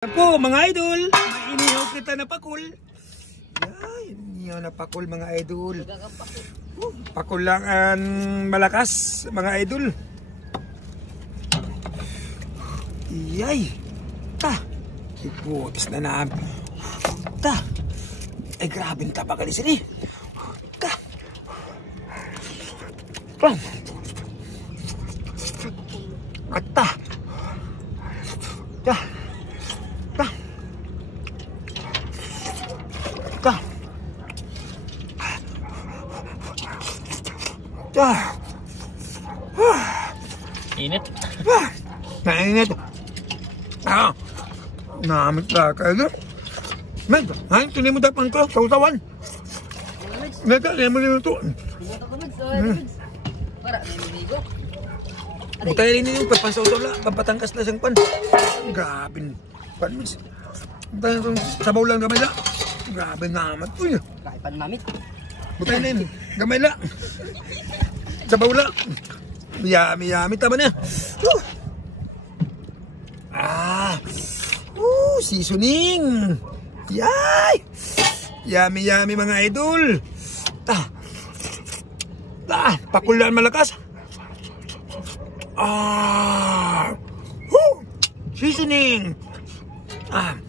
Po mga idol, mainihaw kita na pakul. Ay, inihaw na pakul mga idol. Pakul lang ang malakas mga idol. Iyay. Ta. Iputis na namin. Ta. Ay grabe na tapagalis ini. Ta. Ta. At ta. Ta. Ta. Ta. Init. Mainit. Namit na kayo. Med, hain tini mo dapat ko sausawan. Med, mo nito. Para niligo. Butay rin yung papansausaw la, papatangkas na siyang pan. Grabe. Pan mis. Butay yung sabaw lang gamay la. Grabe naman. Uy. Kaipan mamit. Butay na yun. Gamay la. Sabaw la. Yami tama na. Seasoning. Yay. Yami mga idol. Pakulan malakas. Seasoning.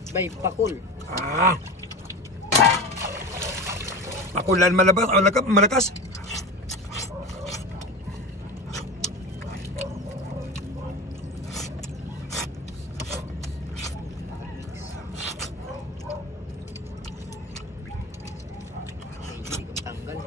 Bay pakul. Pakulan malakas. Tanggal.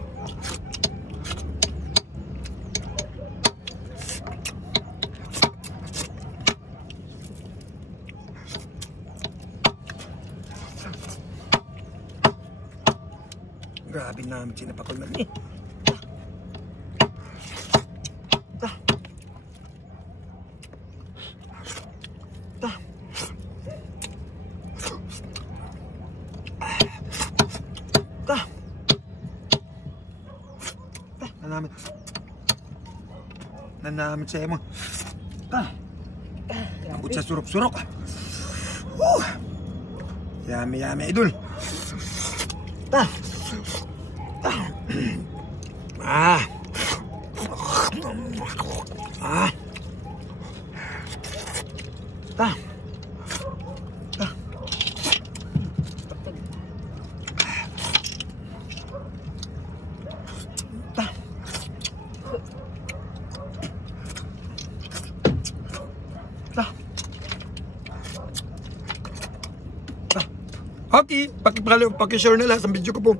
Grabe namin sinapakul na ni. Nanamit sa mo. Abot sa surok-surok. Yami idol. Ta. Okay, paki-share na lang sa video ko po.